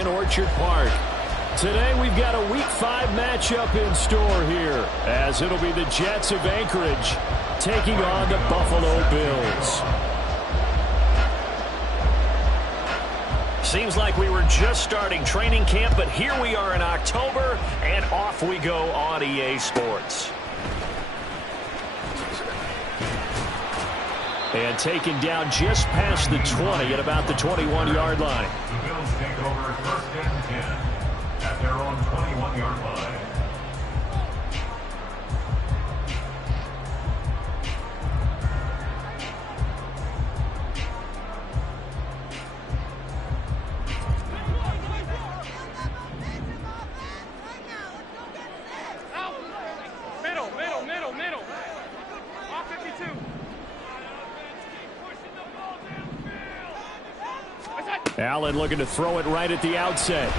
in Orchard Park. Today we've got a Week 5 matchup in store here, as it'll be the Jets of Anchorage taking on the Buffalo Bills. Seems like we were just starting training camp, but here we are in October, and off we go on EA Sports. And taken down just past the 20 at about the 21-yard line. The Bills take over 1st and 10 at their own 21-yard line. Middle. All 52. Allen looking to throw it right at the outset.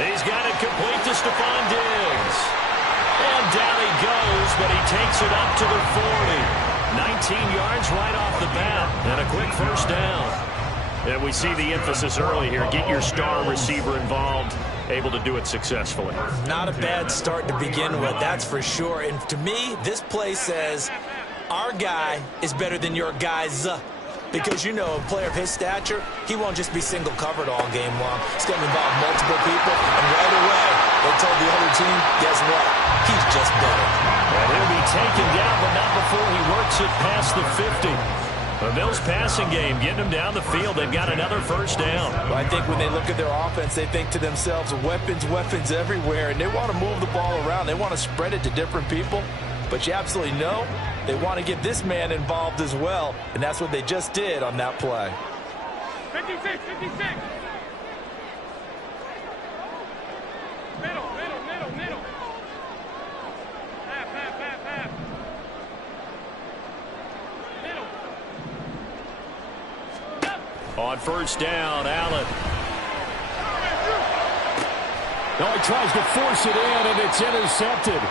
He's got it complete to Stephon Diggs. And down he goes, but he takes it up to the 40. 19 yards right off the bat, and a quick first down. And we see the emphasis early here. Get your star receiver involved, able to do it successfully. Not a bad start to begin with, that's for sure. And to me, this play says our guy is better than your guy's. Because, you know, a player of his stature, he won't just be single covered all game long. He's going to involve multiple people, and right away, they told the other team, guess what? He's just better. And he'll be taken down, but not before he works it past the 50. The Bills passing game, getting them down the field. They've got another first down. Well, I think when they look at their offense, they think to themselves, weapons everywhere, and they want to move the ball around. They want to spread it to different people, but you absolutely know they want to get this man involved as well, and that's what they just did on that play. 56. Middle. Half. Middle. On first down, Allen. No, he tries to force it in, and it's intercepted.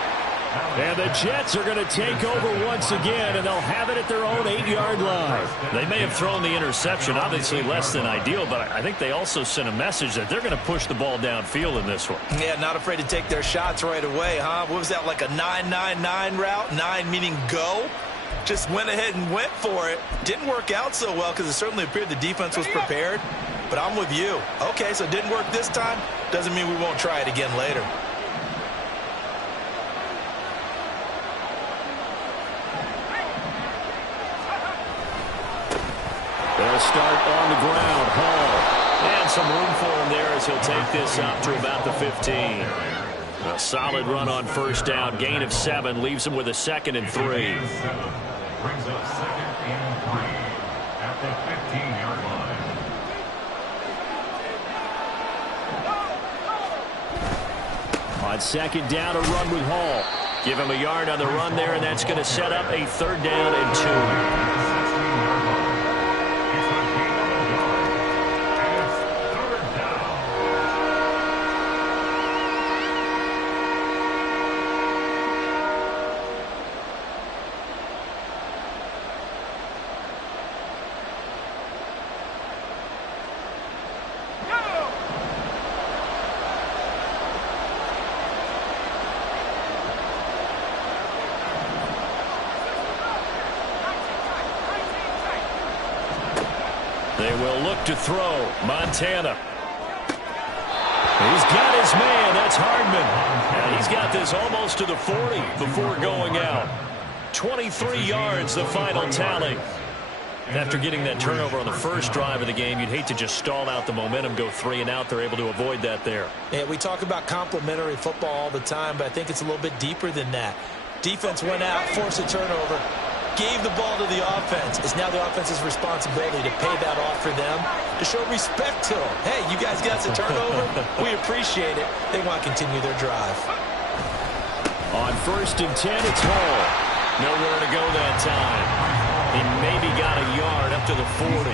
And the Jets are going to take over once again, and they'll have it at their own 8-yard line. They may have thrown the interception, obviously less than ideal, but I think they also sent a message that they're going to push the ball downfield in this one. Yeah, not afraid to take their shots right away, huh? What was that, like a 9-9-9 route? 9 meaning go? Just went ahead and went for it. Didn't work out so well because it certainly appeared the defense was prepared. But I'm with you. Okay, so it didn't work this time. Doesn't mean we won't try it again later. They'll start on the ground. Hall. And some room for him there as he'll take this up to about the 15. A solid run on first down. Gain of 7 leaves him with a 2nd and 3. Brings up 2nd and 3 at the 15-yard line. On 2nd down, a run with Hall. Give him a yard on the run there, and that's going to set up a 3rd down and 2. They will look to throw. Montana. He's got his man. That's Hardman. And he's got this almost to the 40 before going out. 23 yards, the final tally. After getting that turnover on the first drive of the game, you'd hate to just stall out the momentum, go 3 and out. They're able to avoid that there. Yeah, we talk about complementary football all the time, but I think it's a little bit deeper than that. Defense went out, forced a turnover, gave the ball to the offense. It's now the offense's responsibility to pay that off for them, to show respect to them. Hey, you guys got the turnover. We appreciate it. They want to continue their drive. On 1st and 10, it's Hall. Nowhere to go that time. He maybe got a yard up to the 40.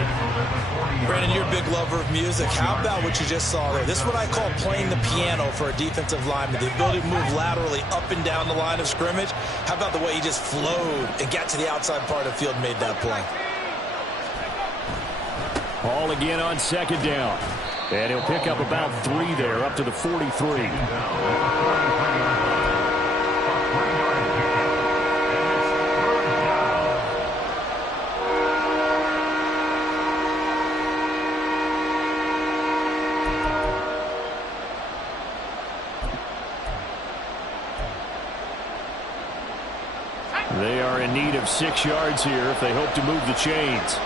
Brandon, you're a big lover of music. How about what you just saw there? This is what I call playing the piano for a defensive lineman. The ability to move laterally up and down the line of scrimmage. How about the way he just flowed and got to the outside part of the field and made that play? Hall again on 2nd down. And he'll pick up about 3 there, up to the 43. They are in need of 6 yards here if they hope to move the chains.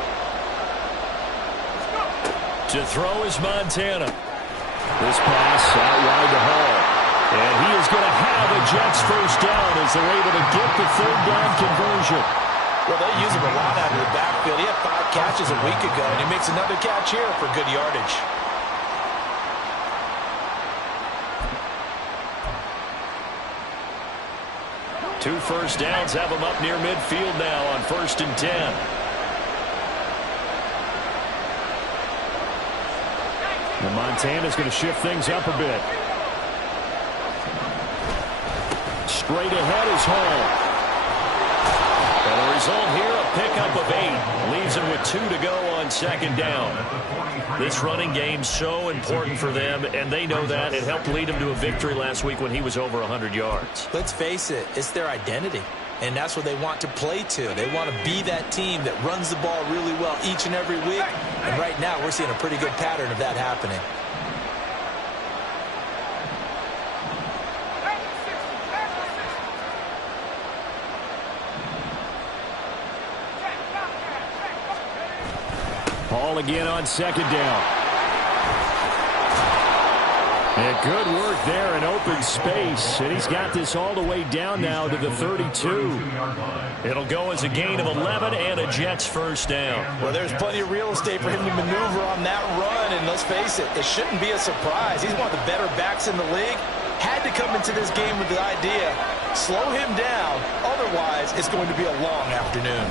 To throw is Montana. This pass out wide to Hall. And he is going to have a Jets first down as they're able to get the 3rd down conversion. Well, they use him a lot out of the backfield. He had 5 catches a week ago, and he makes another catch here for good yardage. Two first downs have him up near midfield now on 1st and 10. And Montana's going to shift things up a bit. Straight ahead is Hall. And the result here, a pickup of 8. Leaves him with 2 to go on 2nd down. This running game's so important for them, and they know that. It helped lead him to a victory last week when he was over 100 yards. Let's face it, it's their identity, and that's what they want to play to. They want to be that team that runs the ball really well each and every week, and right now we're seeing a pretty good pattern of that happening. Hall again on 2nd down. And good work there in open space. And he's got this all the way down now to the 32. It'll go as a gain of 11 and a Jets first down. Well, there's plenty of real estate for him to maneuver on that run. And let's face it, it shouldn't be a surprise. He's one of the better backs in the league. Had to come into this game with the idea, slow him down. Otherwise, it's going to be a long afternoon.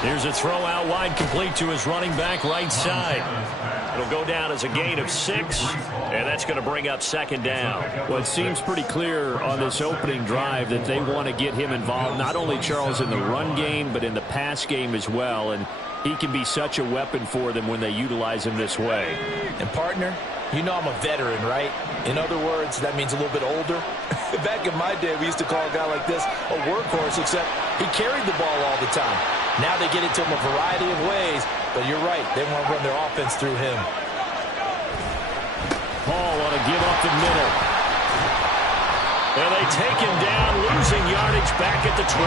Here's a throw out wide, complete to his running back right side. It'll go down as a gain of 6, and that's going to bring up 2nd down. Well, it seems pretty clear on this opening drive that they want to get him involved, not only, Charles, in the run game, but in the pass game as well. And he can be such a weapon for them when they utilize him this way. And, partner, you know I'm a veteran, right? In other words, that means a little bit older. Back in my day, we used to call a guy like this a workhorse, except he carried the ball all the time. Now they get it to him a variety of ways, but you're right. They want to run their offense through him. Hall want to give up the middle. And they take him down, losing yardage back at the 27.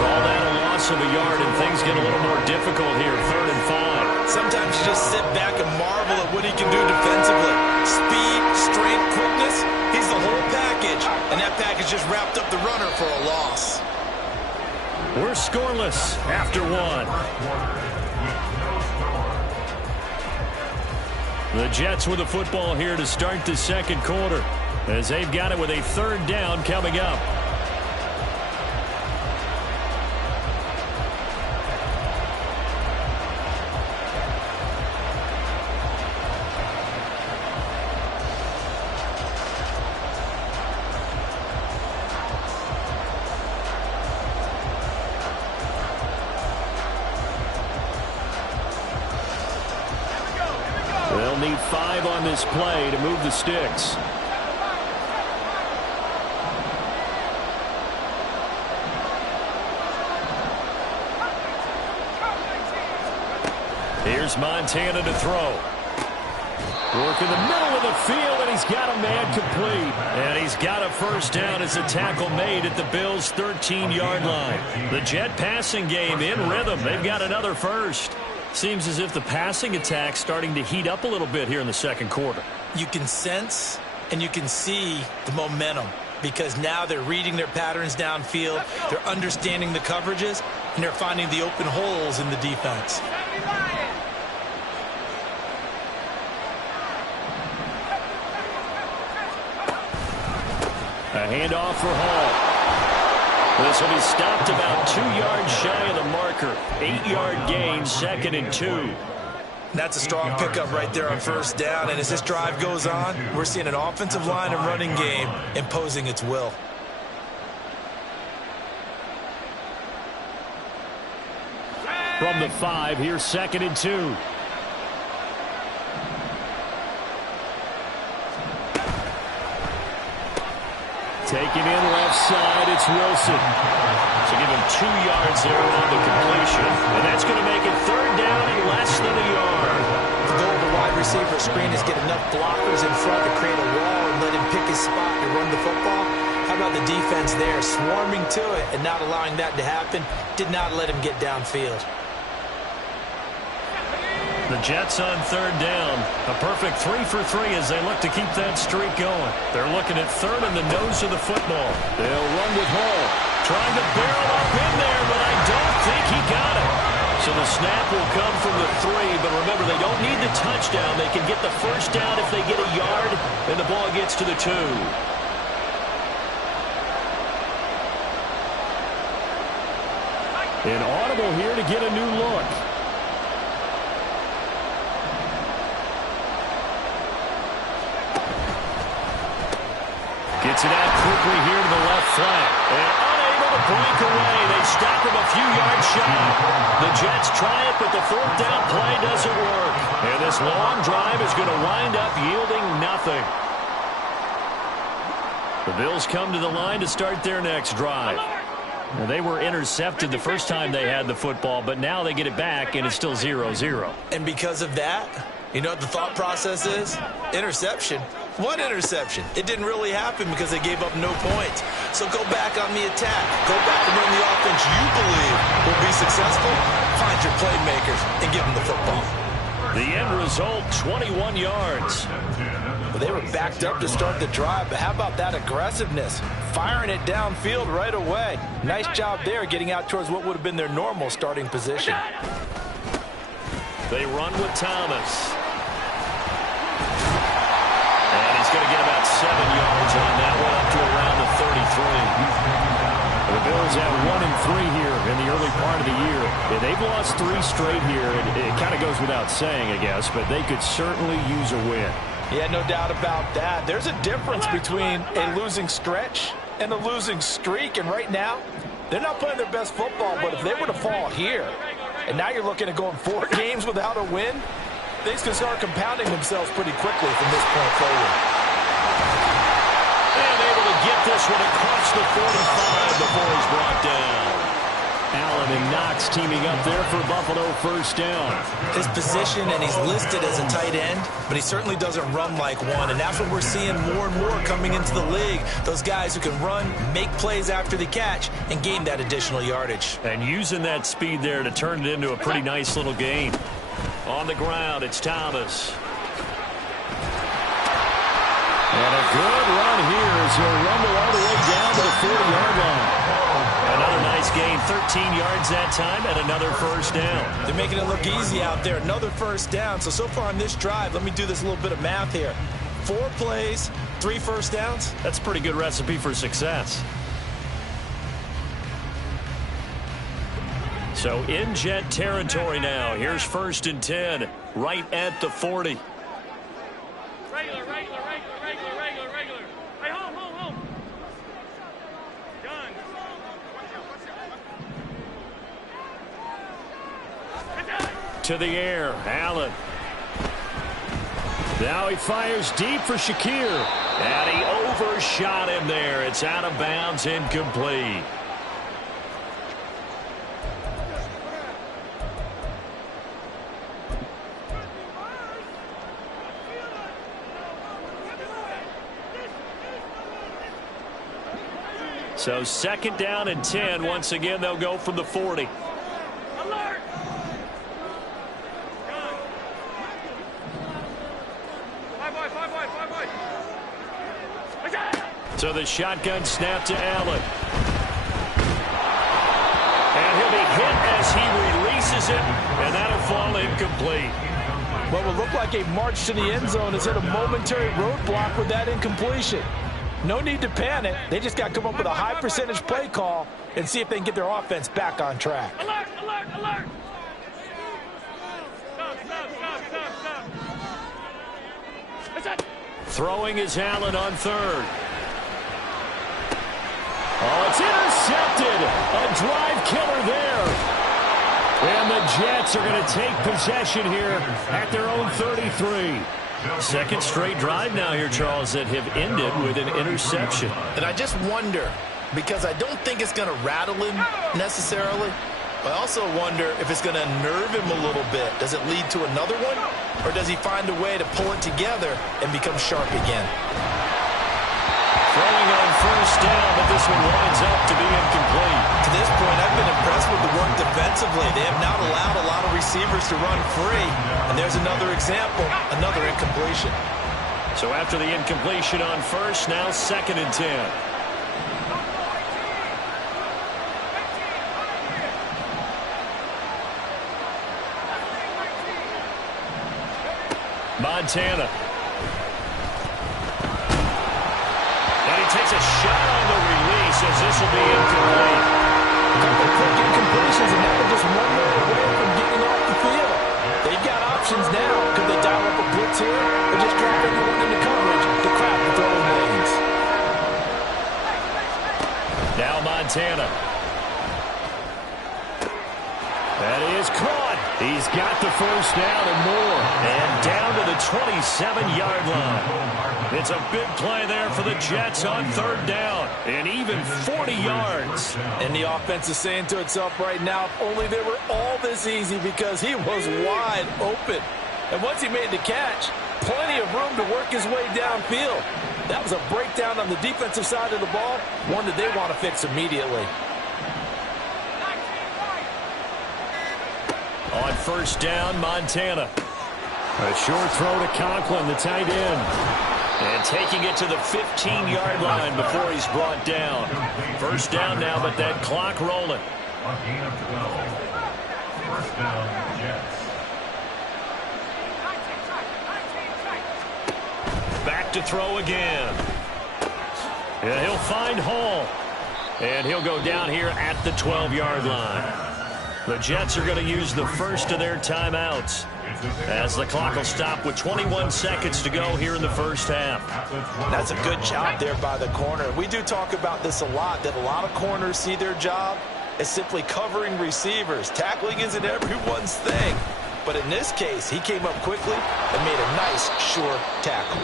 Call that a loss of a yard, and things get a little more difficult here, 3rd and 5. Sometimes you just sit back and marvel at what he can do defensively. Speed, strength, quickness, he's the whole package. And that package just wrapped up the runner for a loss. We're scoreless after 1. The Jets with the football here to start the 2nd quarter, as they've got it with a 3rd down coming up. They'll need 5 on this play to move the sticks. Here's Montana to throw. Work in the middle of the field, and he's got a man complete. And he's got a first down as a tackle made at the Bills' 13-yard line. The Jet passing game in rhythm. They've got another first. Seems as if the passing attack's starting to heat up a little bit here in the 2nd quarter. You can sense and you can see the momentum because now they're reading their patterns downfield, they're understanding the coverages, and they're finding the open holes in the defense. A handoff for Hall. This will be stopped about 2 yards shy of the marker. 8-yard gain, 2nd and 2. That's a strong pickup right there on first down. And as this drive goes on, we're seeing an offensive line and running game imposing its will. From the 5, here's 2nd and 2. Taking in left side, it's Wilson. So give him 2 yards there on the completion. And that's going to make it 3rd down and less than a yard. The goal of the wide receiver screen is get enough blockers in front to create a wall and let him pick his spot to run the football. How about the defense there, swarming to it and not allowing that to happen? Did not let him get downfield. The Jets on 3rd down. A perfect 3 for 3 as they look to keep that streak going. They're looking at 3rd in the nose of the football. They'll run with Hall. Trying to barrel up in there, but I don't think he got it. So the snap will come from the 3, but remember, they don't need the touchdown. They can get the 1st down if they get a yard, and the ball gets to the 2. An audible here to get a new look. Gets it out quickly here to the left flat. And unable to break away. They stop him a few yards shy. The Jets try it, but the 4th down play doesn't work. And this long drive is going to wind up yielding nothing. The Bills come to the line to start their next drive. Well, they were intercepted the first time they had the football, but now they get it back, and it's still 0-0. And because of that, you know what the thought process is? Interception. What interception? It didn't really happen because they gave up no points. So go back on the attack. Go back and run the offense you believe will be successful. Find your playmakers and give them the football. The end result, 21 yards. Well, they were backed up to start the drive, but how about that aggressiveness? Firing it downfield right away. Nice job there getting out towards what would have been their normal starting position. They run with Thomas. And he's going to get about 7 yards on that one, up to around the 33. The Bills have 1-3 here in the early part of the year. Yeah, they've lost 3 straight here, and it kind of goes without saying, I guess, but they could certainly use a win. Yeah, no doubt about that. There's a difference between a losing stretch and a losing streak, and right now, they're not playing their best football, but if they were to fall here, and now you're looking at going 4 games without a win, things can start compounding themselves pretty quickly from this point forward. And able to get this one across the 45 before he's brought down. Allen and Knox teaming up there for Buffalo 1st down. His position, and he's listed as a tight end, but he certainly doesn't run like one, and that's what we're seeing more and more coming into the league. Those guys who can run, make plays after the catch, and gain that additional yardage. And using that speed there to turn it into a pretty nice little gain. On the ground, it's Thomas. And a good run here as he'll rumble all the way down to the 40-yard line. Another nice gain, 13 yards that time, and another 1st down. They're making it look easy out there. Another 1st down. So far on this drive, let me do this little bit of math here. 4 plays, 3 1st downs. That's a pretty good recipe for success. So in Jet territory now. Here's 1st and 10, right at the 40. Regular. Hey, home. Done. To the air, Allen. Now he fires deep for Shakir. And he overshot him there. It's out of bounds, incomplete. So 2nd down and 10. Once again, they'll go from the 40. Alert! Five boy. So the shotgun snap to Allen. And he'll be hit as he releases it, and that'll fall incomplete. What will look like a march to the end zone has hit a momentary roadblock with that incompletion. No need to panic. They just got to come up with a high percentage play call and see if they can get their offense back on track. Alert! Stop. Throwing is Allen on 3rd. Oh, it's intercepted. A drive killer there. And the Jets are going to take possession here at their own 33. Second straight drive now here, Charles, that have ended with an interception. And I just wonder, because I don't think it's going to rattle him necessarily, but I also wonder if it's going to nerve him a little bit. Does it lead to another one, or does he find a way to pull it together and become sharp again? Throwing on first down, but this one winds up to be incomplete. To this point, I've been impressed with the work defensively. They have not allowed a lot of receivers to run free. And there's another example, another incompletion. So after the incompletion on first, now 2nd and 10. Montana. And he takes a shot on the release as this will be incomplete. A couple quick incompletions, and that was just one more away from getting off the field. They've got options now. Could they dial up a blitz here, or just drop everyone into coverage to crack the throwing lanes? Now Montana. That is caught. He's got the first down and more. And down to the 27-yard line. It's a big play there for the Jets on 3rd down. And even 40 yards. And the offense is saying to itself right now, if only they were all this easy, because he was wide open. And once he made the catch, plenty of room to work his way downfield. That was a breakdown on the defensive side of the ball, one that they want to fix immediately. On first down, Montana. A short throw to Conklin, the tight end. And taking it to the 15-yard line before he's brought down. First down now, but that clock rolling. A gain of 12. First down, Jets. Back to throw again. And he'll find Hall. And he'll go down here at the 12-yard line. The Jets are going to use the first of their timeouts as the clock will stop with 21 seconds to go here in the first half. That's a good job there by the corner. We do talk about this a lot, that a lot of corners see their job as simply covering receivers. Tackling isn't everyone's thing. But in this case, he came up quickly and made a nice, sure tackle.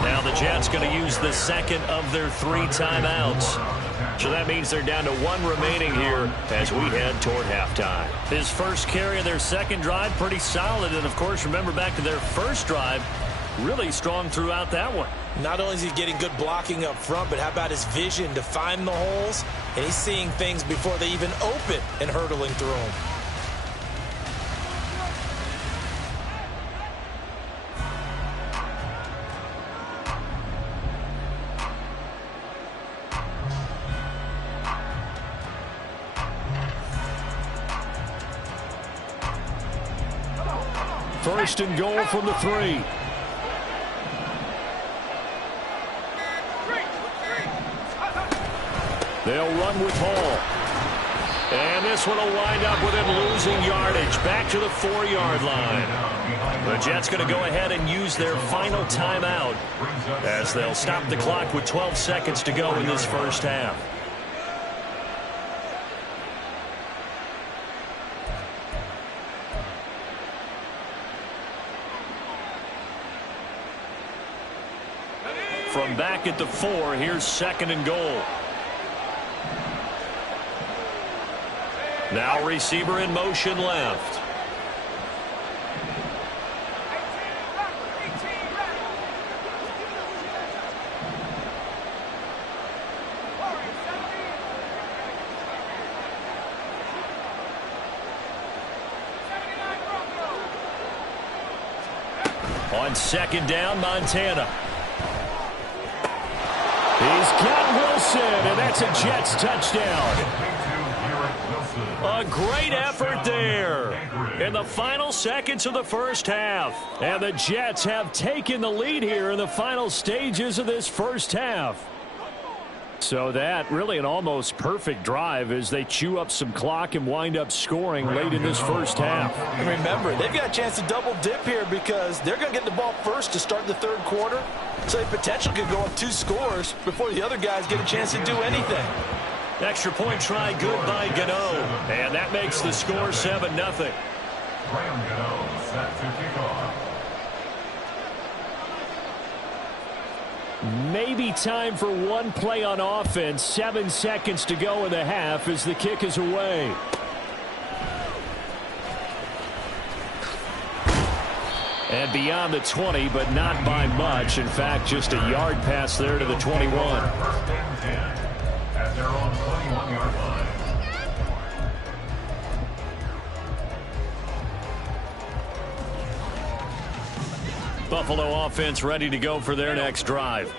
Now the Jets going to use the second of their 3 timeouts. So that means they're down to 1 remaining here as we head toward halftime. His first carry of their second drive, pretty solid. And, of course, remember back to their first drive, really strong throughout that one. Not only is he getting good blocking up front, but how about his vision to find the holes? And he's seeing things before they even open and hurtling through them. First and goal from the 3. They'll run with Hall. And this one will wind up with him losing yardage back to the 4-yard line. The Jets going to go ahead and use their final timeout as they'll stop the clock with 12 seconds to go in this first half. From back at the 4, here's 2nd and goal. Now receiver in motion left. On 2nd down, Montana. He's got Wilson, and that's a Jets touchdown. A great effort there in the final seconds of the first half. And the Jets have taken the lead here in the final stages of this first half. So that really an almost perfect drive as they chew up some clock and wind up scoring late in this first half. And remember, they've got a chance to double dip here because they're going to get the ball first to start the 3rd quarter. So they potentially could go up 2 scores before the other guys get a chance to do anything. Extra point try good by Gano. And that makes the score 7-0. Graham Gano set to kick off. Maybe time for one play on offense. 7 seconds to go in the half as the kick is away. And beyond the 20, but not by much. In fact, just a yard pass there to the 21. First and 10 at their own 21-yard line. Buffalo offense ready to go for their next drive.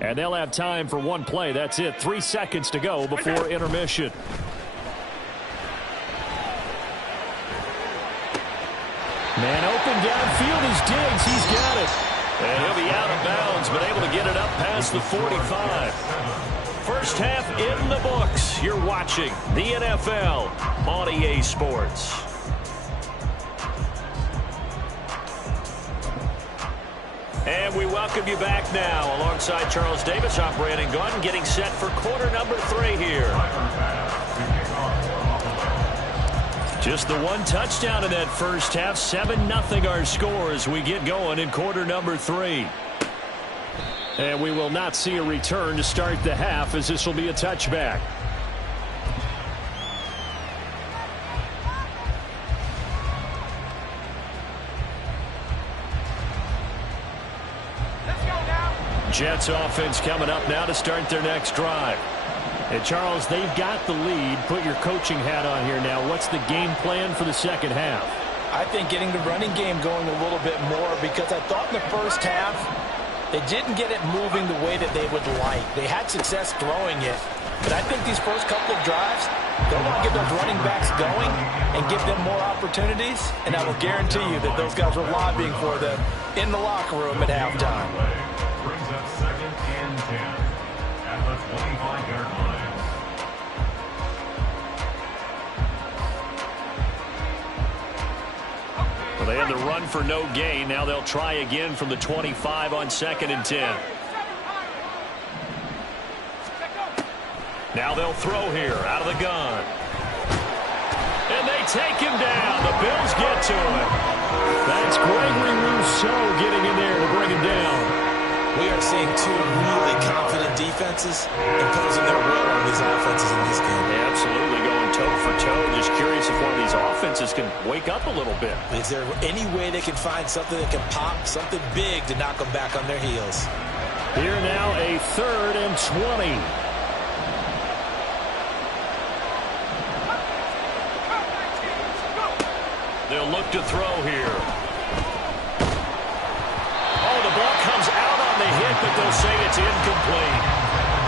And they'll have time for one play. That's it. 3 seconds to go before intermission. Man open downfield is Diggs. He's got it. And he'll be out of bounds, but able to get it up past the 45. First half in the books. You're watching the NFL on EA Sports. And we welcome you back now alongside Charles Davis, I'm Brandon Gaudin, getting set for quarter number 3 here. Just the one touchdown in that first half. 7-0 our score as we get going in quarter number 3. And we will not see a return to start the half as this will be a touchback. Jets offense coming up now to start their next drive. And Charles, they've got the lead. Put your coaching hat on here now. What's the game plan for the second half? I think getting the running game going a little bit more, because I thought in the first half they didn't get it moving the way that they would like. They had success throwing it, but I think these first couple of drives, they'll want to get those running backs going and give them more opportunities, and I will guarantee you that those guys were lobbying for them in the locker room at halftime. Brings up second and 10 at the 25-yard line. Well, they had the run for no gain. Now they'll try again from the 25 on second and 10. Now they'll throw here out of the gun. And they take him down. The Bills get to him. That's Gregory Rousseau getting in there to bring him down. We are seeing two really confident defenses imposing their will on these offenses in this game. Yeah, absolutely, going toe for toe. Just curious if one of these offenses can wake up a little bit. Is there any way they can find something that can pop, something big to knock them back on their heels? Here now, a 3rd and 20. They'll look to throw here. Oh, the ball comes out on the hit, but they'll say it's incomplete.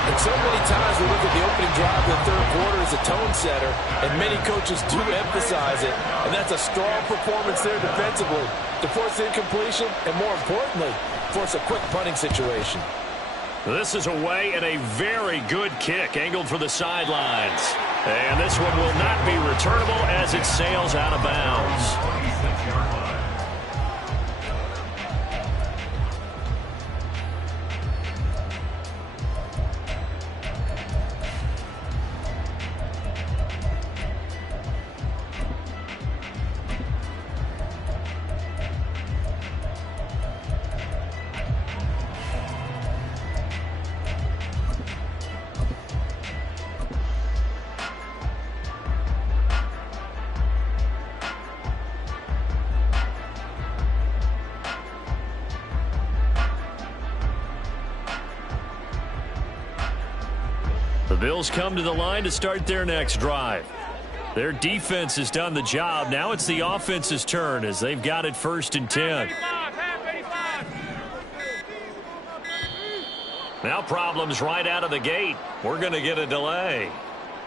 And so many times we look at the opening drive of the third quarter as a tone setter, and many coaches do emphasize it. And that's a strong performance there defensively to force incompletion and, more importantly, force a quick punting situation. This is away and a very good kick angled for the sidelines. And this one will not be returnable as it sails out of bounds. 26-yard line. The Bills come to the line to start their next drive. Their defense has done the job. Now it's the offense's turn as they've got it 1st and 10. Now problems right out of the gate. We're going to get a delay.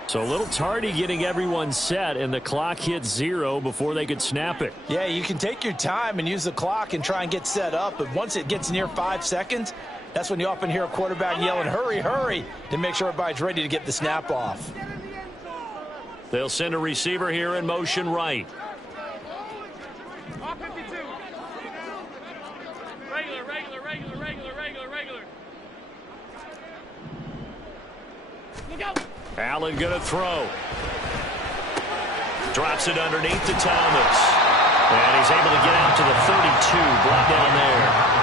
So a little tardy getting everyone set, and the clock hit 0 before they could snap it. Yeah, you can take your time and use the clock and try and get set up, but once it gets near 5 seconds, that's when you often hear a quarterback yelling, hurry, hurry, to make sure everybody's ready to get the snap off. They'll send a receiver here in motion right. Regular. Allen going to throw. Drops it underneath to Thomas. And he's able to get out to the 32, brought down there.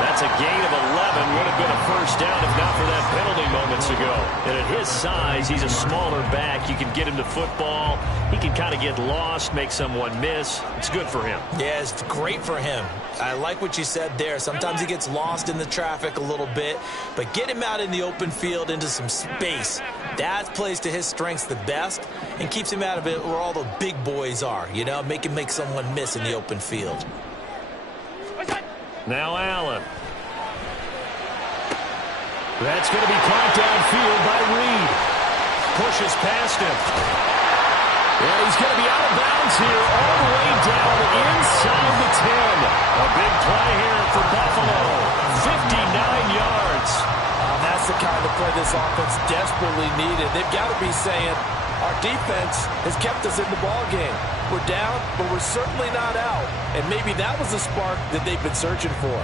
That's a gain of 11. Would have been a first down if not for that penalty moments ago. And at his size, he's a smaller back. You can get him to football. He can kind of get lost, make someone miss. It's good for him. Yeah, it's great for him. I like what you said there. Sometimes he gets lost in the traffic a little bit, but get him out in the open field into some space. That plays to his strengths the best and keeps him out of it where all the big boys are, you know, make him make someone miss in the open field. Now Allen. That's going to be caught downfield by Reed. Pushes past him. And he's going to be out of bounds here all the way down inside the 10. A big play here for Buffalo. 59 yards. That's the kind of play this offense desperately needed. They've got to be saying, our defense has kept us in the ball game. We're down, but we're certainly not out. And maybe that was the spark that they've been searching for.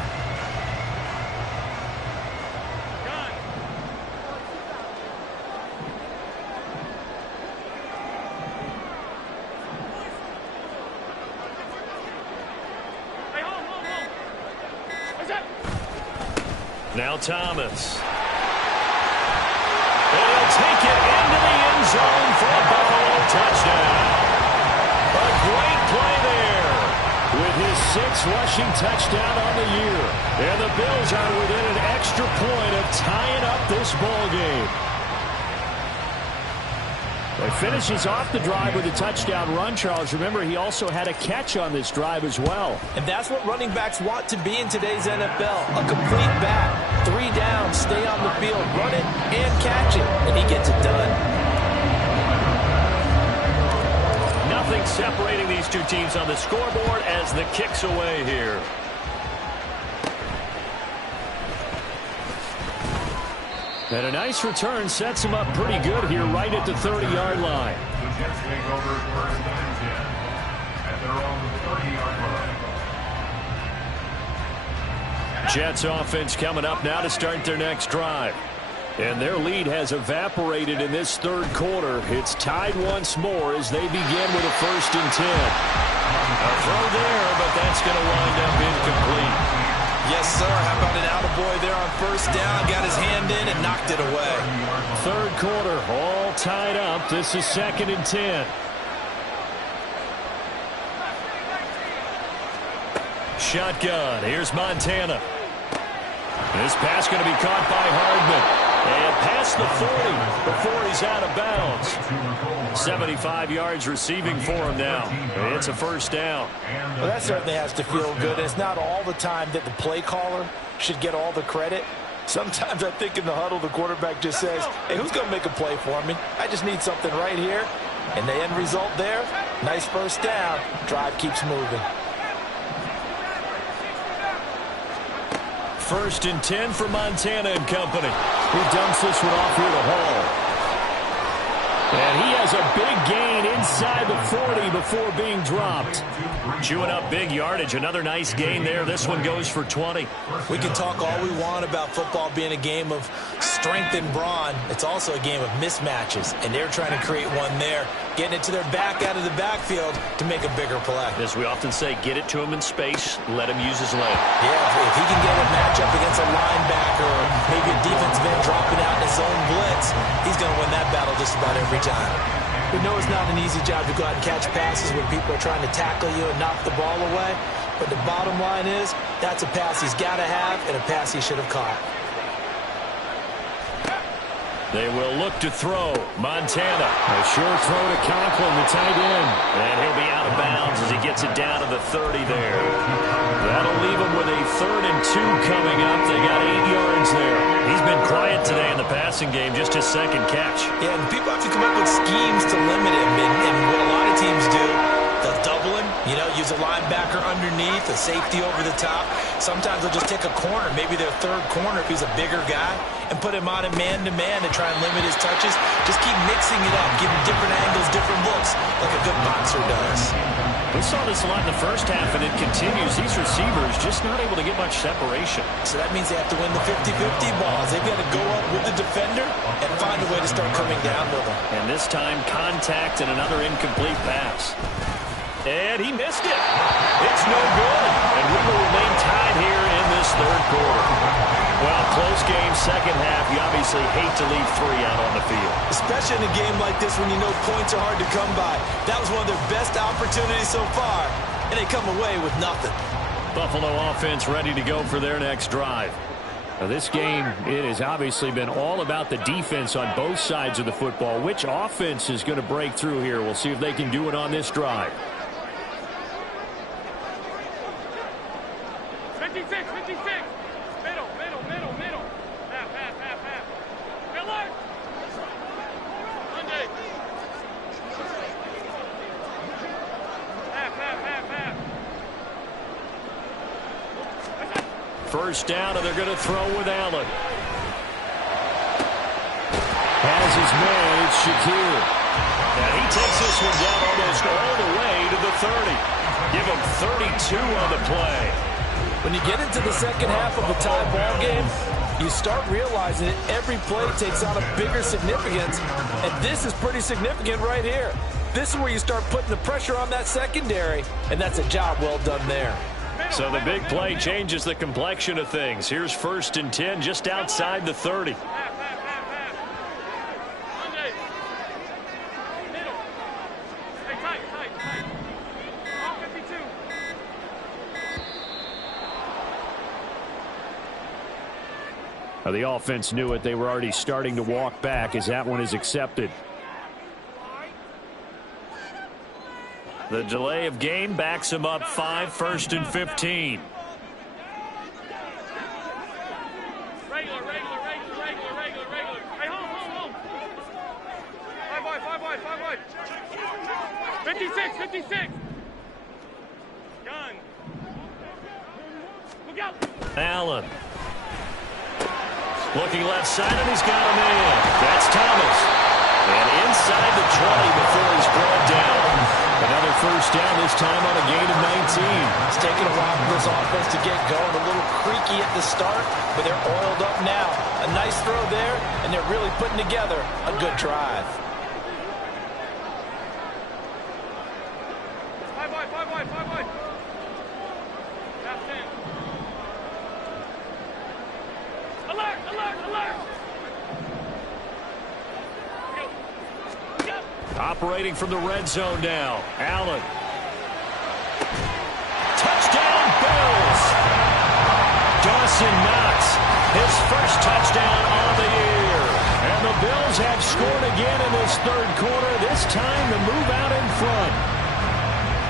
Now Thomas. And he'll take it into the end zone for a Buffalo touchdown. A great play there with his 6th rushing touchdown on the year. And the Bills are within an extra point of tying up this ball game. He finishes off the drive with a touchdown run, Charles. Remember, he also had a catch on this drive as well. And that's what running backs want to be in today's NFL. A complete back. 3 down, stay on the field, run it, and catch it. And he gets it done. Nothing separating these two teams on the scoreboard as the kick's away here. And a nice return sets him up pretty good here right at the 30-yard line. The Jets take over 1st and 10 at their own 30-yard line. Jets offense coming up now to start their next drive. And their lead has evaporated in this 3rd quarter. It's tied once more as they begin with a 1st and 10. A throw there, but that's going to wind up incomplete. Yes, sir. How about an attaboy there on 1st down? Got his hand in and knocked it away. 3rd quarter, all tied up. This is 2nd and 10. Shotgun. Here's Montana. This pass going to be caught by Hardman. And past the 40 before he's out of bounds. 75 yards receiving for him now. It's a 1st down. Well, that certainly has to feel good. It's not all the time that the play caller should get all the credit. Sometimes I think in the huddle, the quarterback just says, hey, who's going to make a play for me? I just need something right here. And the end result there, nice 1st down. Drive keeps moving. 1st and 10 for Montana and company. He dumps this one off here to Hall. And he has a big gain inside the 40 before being dropped. Chewing up big yardage. Another nice gain there. This one goes for 20. We can talk all we want about football being a game of strength and brawn. It's also a game of mismatches, and they're trying to create one there, getting it to their back out of the backfield to make a bigger play. As we often say, get it to him in space, let him use his leg. Yeah, if he can get a matchup against a linebacker or maybe a defensive end dropping out in his own blitz, he's going to win that battle just about every time. We know it's not an easy job to go out and catch passes when people are trying to tackle you and knock the ball away, but the bottom line is that's a pass he's got to have and a pass he should have caught. They will look to throw. Montana. A short throw to Conklin, the tight end. And he'll be out of bounds as he gets it down to the 30 there. That'll leave him with a 3rd and 2 coming up. They got 8 yards there. He's been quiet today in the passing game, just his 2nd catch. Yeah, and people have to come up with schemes to limit him. And what a lot of teams do, they'll double him, you know, use a linebacker underneath, a safety over the top. Sometimes they'll just take a corner, maybe their 3rd corner if he's a bigger guy, and put him on a man-to-man to try and limit his touches. Just keep mixing it up, give him different angles, different looks, like a good boxer does. We saw this a lot in the first half, and it continues. These receivers just not able to get much separation. So that means they have to win the 50-50 balls. They've got to go up with the defender and find a way to start coming down with him. And this time, contact and another incomplete pass. And he missed it. It's no good. And we will remain tied here in this 3rd quarter. obviously hate to leave 3 out on the field. Especially in a game like this when you know points are hard to come by. That was one of their best opportunities so far, and they come away with nothing. Buffalo offense ready to go for their next drive. Now this game, it has obviously been all about the defense on both sides of the football. Which offense is going to break through here? We'll see if they can do it on this drive. 56, 56. Middle, middle, middle, middle. Half, half, half, half. Miller. Monday. Half, half, half, half. First down, and they're going to throw with Allen. Has his man, it's Shakir. And he takes this one down almost all the way to the 30. Give him 32 on the play. When you get into the second half of a tie ball game, you start realizing that every play takes on a bigger significance, and this is pretty significant right here. This is where you start putting the pressure on that secondary, and that's a job well done there. So the big play changes the complexion of things. Here's 1st and 10 just outside the 30. Half, half, half, half. Monday. Middle. Hey, tight, tight, tight. All 52. Now the offense knew it. They were already starting to walk back as that one is accepted. The delay of game backs him up 5, 1st and 15. Regular, regular, regular, regular, regular, regular. Hey, home, home, home. 5 wide, 5 wide, 5 wide. 56, 56. Gun. Look out. Allen. Looking left side, and he's got a man. That's Thomas. And inside the 20 before he's brought down. Another first down, this time on a gain of 19. It's taking a while for this offense to get going. A little creaky at the start, but they're oiled up now. A nice throw there, and they're really putting together a good drive. 5 wide, 5 wide, 5 wide. Half 10. Alert, alert, alert. Operating from the red zone now. Allen. Touchdown, Bills. Dawson Knox, his first touchdown on the year. And the Bills have scored again in this 3rd quarter, this time to move out in front.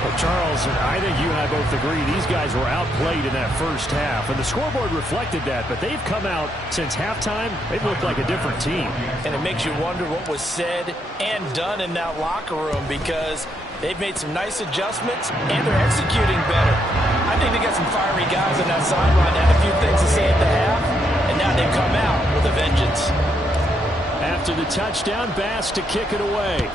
Well, Charles, I think you and I both agree these guys were outplayed in that first half, and the scoreboard reflected that, but they've come out since halftime. They've looked like a different team. And it makes you wonder what was said and done in that locker room, because they've made some nice adjustments and they're executing better. I think they got some fiery guys on that sideline that had a few things to say at the half, and now they've come out with a vengeance. After the touchdown, Bass to kick it away.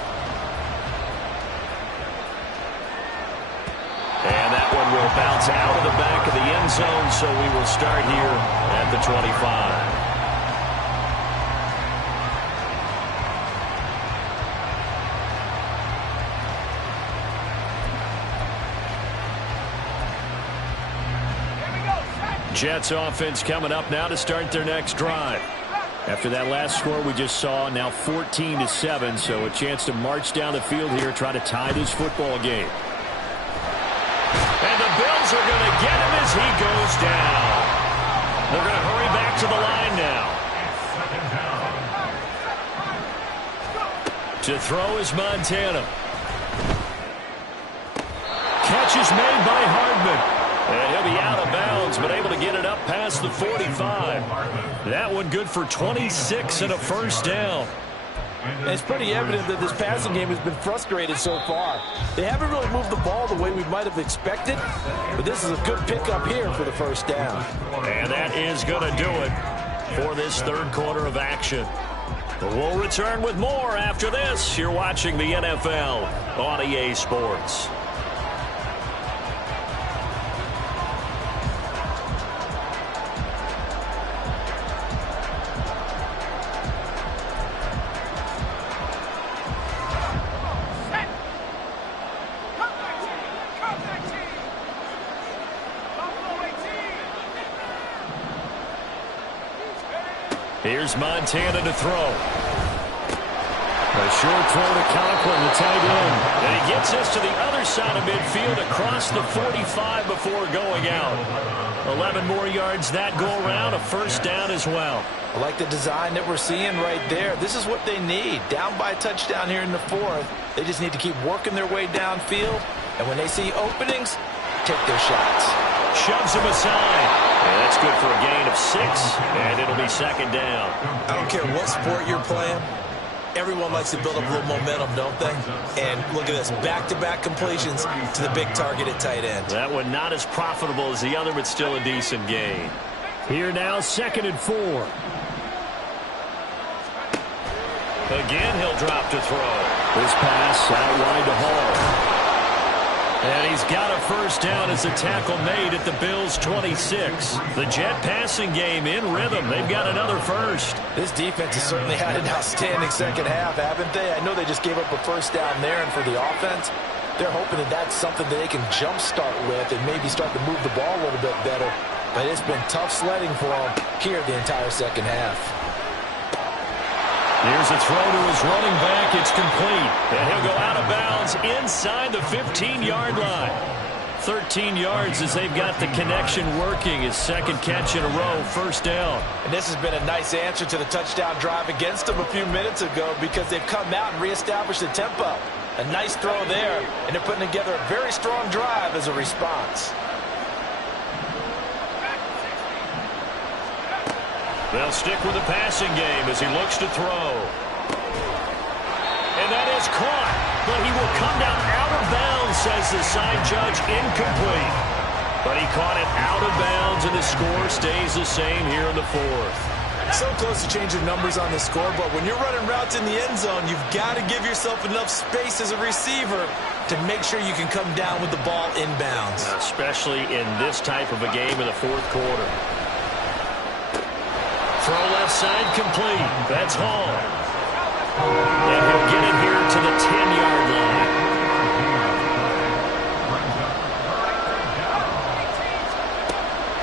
And that one will bounce out of the back of the end zone, so we will start here at the 25. Jets offense coming up now to start their next drive. After that last score we just saw, now 14-7, so a chance to march down the field here, try to tie this football game. And the Bills are going to get him as he goes down. They're going to hurry back to the line now. To throw is Montana. Catch is made by Hardman. And he'll be out of bounds, but able to get it up past the 45. That one good for 26 and a first down. And it's pretty evident that this passing game has been frustrated so far. They haven't really moved the ball the way we might have expected, but this is a good pickup here for the first down. And that is going to do it for this 3rd quarter of action. We'll return with more after this. You're watching the NFL on EA Sports. Here's Montana to throw. A short throw to Conklin, the tight end. And he gets this to the other side of midfield across the 45 before going out. 11 more yards that go around, a first down as well. I like the design that we're seeing right there. This is what they need. Down by a touchdown here in the fourth. They just need to keep working their way downfield. And when they see openings, take their shots. Shoves him aside. And that's good for a gain of 6. And it'll be second down. I don't care what sport you're playing. Everyone likes to build up a little momentum, don't they? And look at this, back-to-back completions to the big target at tight end. That one not as profitable as the other, but still a decent gain. Here now, 2nd and 4. Again, he'll drop to throw. This pass out wide to Hall. And he's got a first down as a tackle made at the Bills' 26. The Jet passing game in rhythm. They've got another first. This defense has certainly had an outstanding second half, haven't they? I know they just gave up a first down there, and for the offense, they're hoping that that's something that they can jumpstart with and maybe start to move the ball a little bit better. But it's been tough sledding for them here the entire second half. Here's a throw to his running back. It's complete. And he'll go out of bounds inside the 15-yard line. 13 yards as they've got the connection working. His second catch in a row, first down. And this has been a nice answer to the touchdown drive against them a few minutes ago because they've come out and reestablished the tempo. A nice throw there, and they're putting together a very strong drive as a response. They'll stick with the passing game as he looks to throw. And that is caught, but he will come down out of bounds, says the side judge, incomplete. But he caught it out of bounds, and the score stays the same here in the fourth. So close to changing numbers on the score, but when you're running routes in the end zone, you've got to give yourself enough space as a receiver to make sure you can come down with the ball inbounds. Especially in this type of a game in the fourth quarter. Throw left side complete. That's Hall. And he'll get it here to the 10-yard line.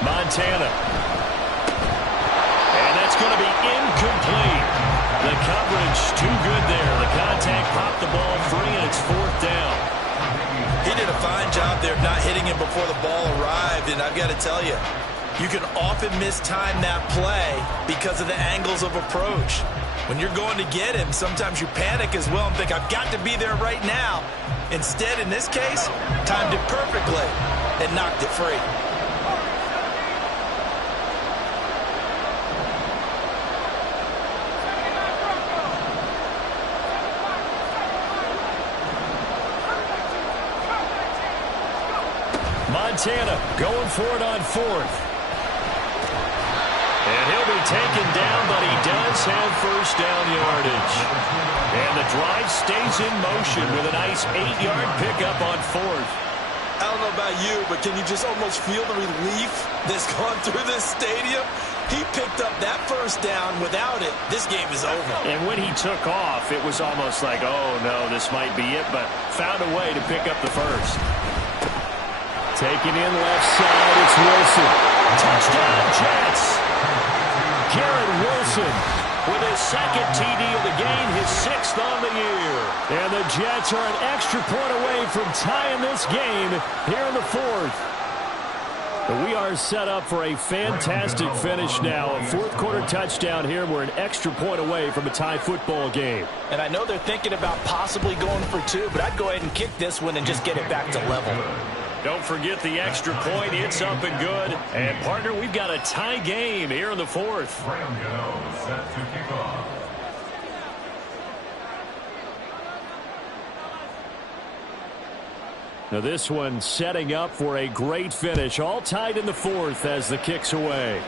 Montana. And that's going to be incomplete. The coverage too good there. The contact popped the ball free, and it's fourth down. He did a fine job there of not hitting him before the ball arrived, and I've got to tell you, you can often mistime that play because of the angles of approach. When you're going to get him, sometimes you panic as well and think, I've got to be there right now. Instead, in this case, timed it perfectly and knocked it free. Montana going for it on fourth. And he'll be taken down, but he does have first down yardage. And the drive stays in motion with a nice 8-yard pickup on fourth. I don't know about you, but can you just almost feel the relief that's gone through this stadium? He picked up that first down. Without it, this game is over. And when he took off, it was almost like, oh, no, this might be it, but found a way to pick up the first. Taking in left side, it's Wilson. Touchdown, Jets. Garrett Wilson with his second TD of the game, his 6th on the year. And the Jets are an extra point away from tying this game here in the fourth. But we are set up for a fantastic finish now. A fourth quarter touchdown here. We're an extra point away from a tie football game. And I know they're thinking about possibly going for 2, but I'd go ahead and kick this one and just get it back to level. Don't forget the extra point. It's up and good. And, partner, we've got a tie game here in the fourth. Brando set to kick off. Now this one setting up for a great finish. All tied in the fourth as the kick's away.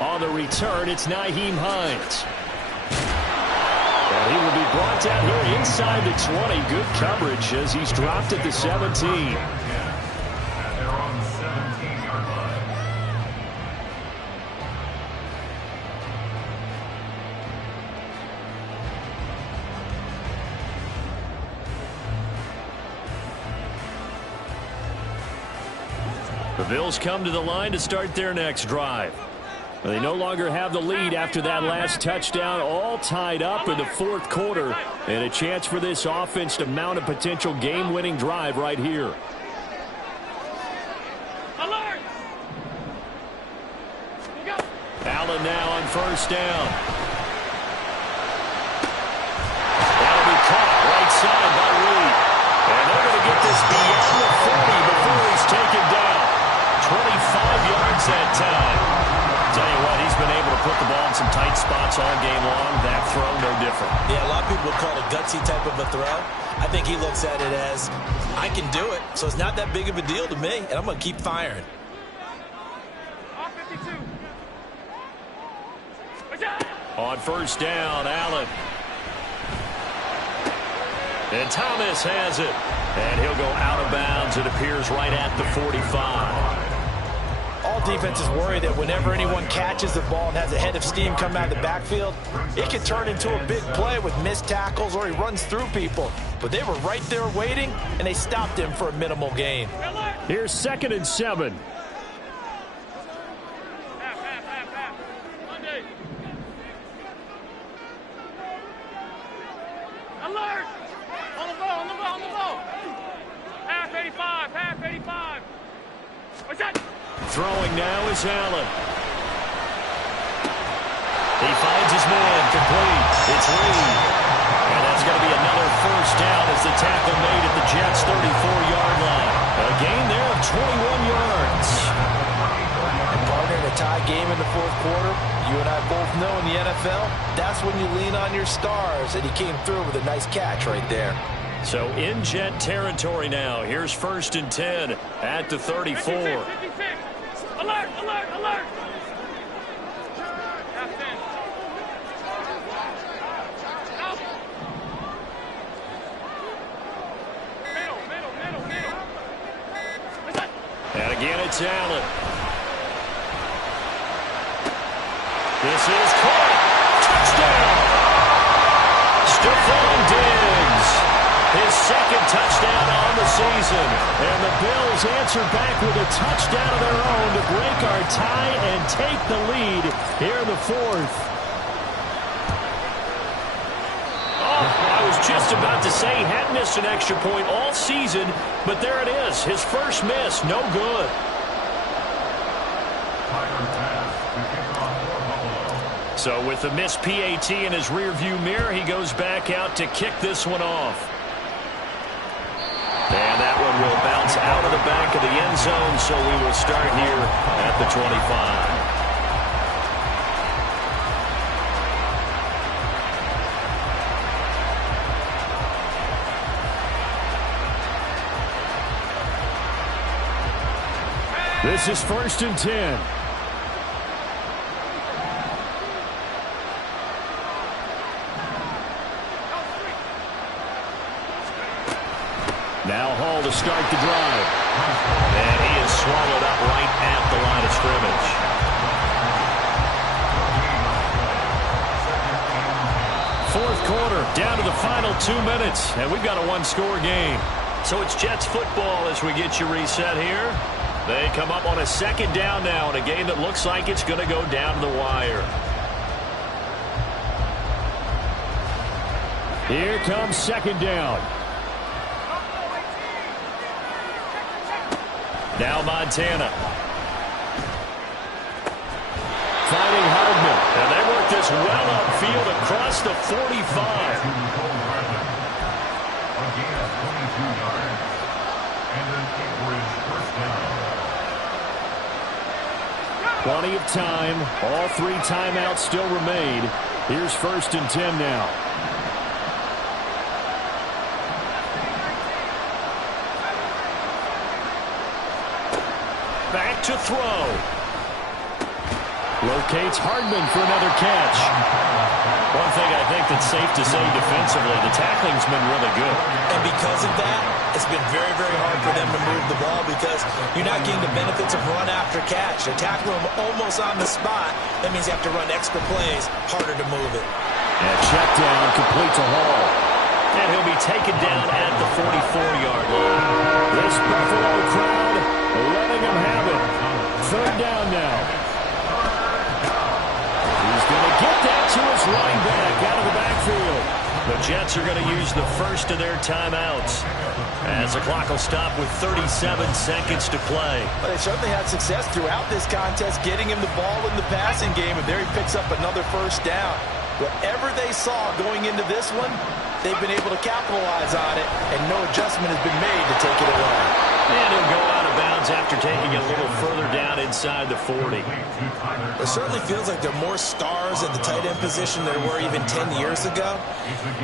On the return, it's Nyheim Hines. And he will be brought down here inside the 20. Good coverage as he's dropped at the 17. And they're on the 17-yard line. The Bills come to the line to start their next drive. They no longer have the lead after that last touchdown, all tied up in the fourth quarter, and a chance for this offense to mount a potential game-winning drive right here. Allen now on first down. That'll be caught right side by Reed. And they're going to get this beyond the 40 before he's taken down. 25 yards that time. Tell you what, he's been able to put the ball in some tight spots all game long. That throw, no different. Yeah, a lot of people would call it a gutsy type of a throw. I think he looks at it as, I can do it, so it's not that big of a deal to me, and I'm going to keep firing. On first down, Allen. And Thomas has it. And he'll go out of bounds. It appears right at the 45. All defenses worry that whenever anyone catches the ball and has a head of steam come out of the backfield, it can turn into a big play with missed tackles or he runs through people. But they were right there waiting, and they stopped him for a minimal gain. Here's 2nd and 7. Alert! On the ball, on the ball, on the ball! Half 85, half 85. What's that? Throwing now is Allen. He finds his man complete. It's Reed. And that's going to be another first down as the tackle made at the Jets' 34-yard line. A gain there of 21 yards. And partner, in a tie game in the fourth quarter, you and I both know in the NFL, that's when you lean on your stars, and he came through with a nice catch right there. So in Jet territory now. Here's 1st and 10 at the 34. 56, 56. Alert, alert, alert! Half 10. Out. Middle. What's that? And again, it's Allen. This is caught. Touchdown! Stephon Diggs. His 2nd touchdown on the season. And the Bills answer back with a touchdown of their own to break our tie and take the lead here in the 4th. Oh, I was just about to say he hadn't missed an extra point all season, but there it is. His first miss, no good. So with the missed PAT in his rearview mirror, he goes back out to kick this one off. And that one will bounce out of the back of the end zone, so we will start here at the 25. This is 1st and 10. Now Hall to start the drive. And he is swallowed up right at the line of scrimmage. Fourth quarter, down to the final 2 minutes, and we've got a one-score game. So it's Jets football as we get you reset here. They come up on a 2nd down now in a game that looks like it's going to go down to the wire. Here comes 2nd down. Now Montana. Finding Hardman. And they work this well upfield across the 45. Plenty of time. All 3 timeouts still remain. Here's 1st and 10 now. Back to throw. Locates Hardman for another catch. One thing I think that's safe to say defensively, the tackling's been really good. And because of that, it's been very, very hard for them to move the ball because you're not getting the benefits of run after catch. They're tackling them almost on the spot. That means you have to run extra plays, harder to move it. And check down, complete to Hall. And he'll be taken down at the 44-yard line. This Buffalo crowd letting him have it. 3rd down now. to his running back out of the backfield. The Jets are going to use the first of their timeouts as the clock will stop with 37 seconds to play. Well, they certainly had success throughout this contest, getting him the ball in the passing game, and there he picks up another first down. Whatever they saw going into this one, they've been able to capitalize on it, and no adjustment has been made to take it away. And he'll go out of bounds after taking it a little further down inside the 40. It certainly feels like there are more stars at the tight end position than there were even 10 years ago.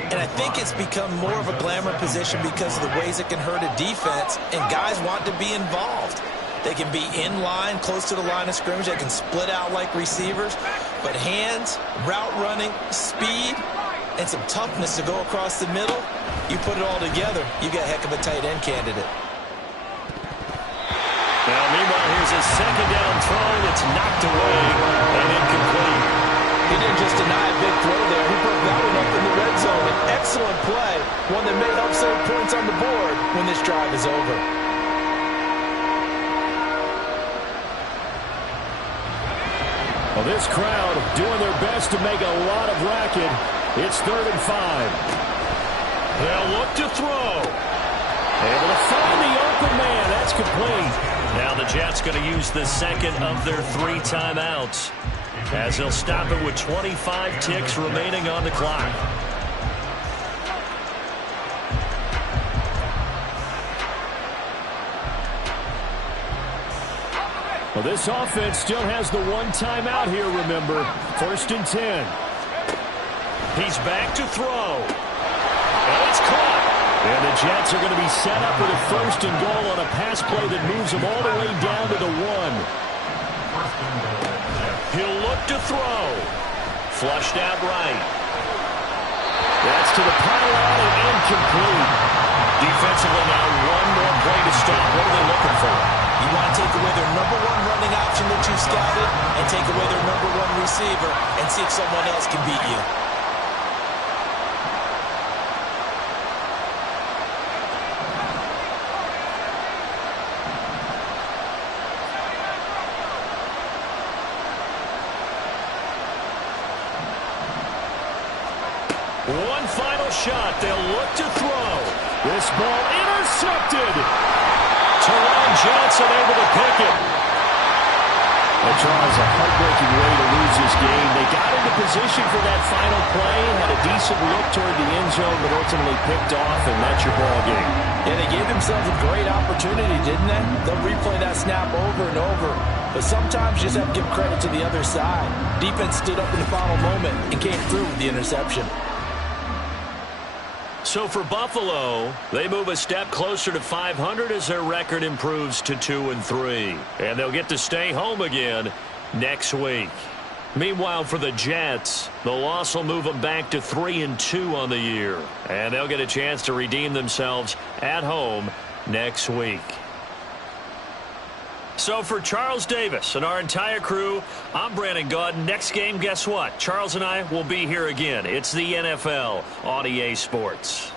And I think it's become more of a glamour position because of the ways it can hurt a defense, and guys want to be involved. They can be in line, close to the line of scrimmage. They can split out like receivers. But hands, route running, speed, and some toughness to go across the middle, you put it all together, you got a heck of a tight end candidate. Now, meanwhile, here's a second down throw that's knocked away and incomplete. He didn't just deny a big throw there. He broke that one up in the red zone. An excellent play, one that may help save points on the board when this drive is over. Well, this crowd doing their best to make a lot of racket. It's 3rd and 5. They'll look to throw. Able to find the open man. That's complete. Now the Jets going to use the second of their 3 timeouts as they'll stop it with 25 ticks remaining on the clock. Well, this offense still has the 1 timeout here, remember. 1st and 10. He's back to throw. And it's caught. And the Jets are going to be set up with a 1st and goal on a pass play that moves them all the way down to the 1. He'll look to throw. Flushed out right. That's to the pylon and incomplete. Defensively now, 1 more play to stop. What are they looking for? You want to take away their number 1 running option that you've scouted and take away their number 1 receiver and see if someone else can beat you. One final shot. They'll look to throw. This ball intercepted. Teron Johnson able to pick it. That draws a heartbreaking way to lose this game. They got into position for that final play, had a decent look toward the end zone, but ultimately picked off, and that's your ball game. Yeah, they gave themselves a great opportunity, didn't they? They'll replay that snap over and over. But sometimes you just have to give credit to the other side. Defense stood up in the final moment and came through with the interception. So for Buffalo, they move a step closer to 500 as their record improves to 2-3. And they'll get to stay home again next week. Meanwhile, for the Jets, the loss will move them back to 3-2 on the year. And they'll get a chance to redeem themselves at home next week. So for Charles Davis and our entire crew, I'm Brandon Gaudin. Next game, guess what? Charles and I will be here again. It's the NFL on EA Sports.